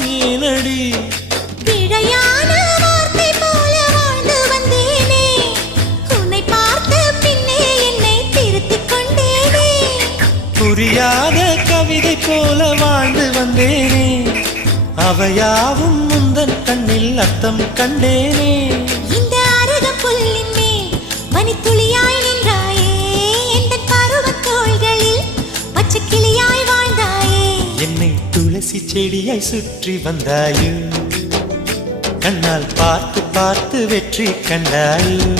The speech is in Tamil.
பாவம் ஏனடி பிழையான வார்த்தை போல வாழ்ந்து வந்தேனே உன்னை பார்த்த பின்னே என்னை திருத்திக் கொண்டேனே புரியாத கவிதை போல வாழ்ந்து வந்தேனே அவையாவும் முந்தன் கண்ணில் அர்த்தம் கண்டேனே இந்த அருக புல்லின் மேல் மணித்துளியாய் நின்றாயே எந்த பருவத் தோள்களில் பச்சை கிளியாய் வாழ்ந்தாயே என்னை துளசி செடியாய் சுற்றி வந்தாயோ கண்ணால் பார்த்து பார்த்து வெற்றி கண்டாயோ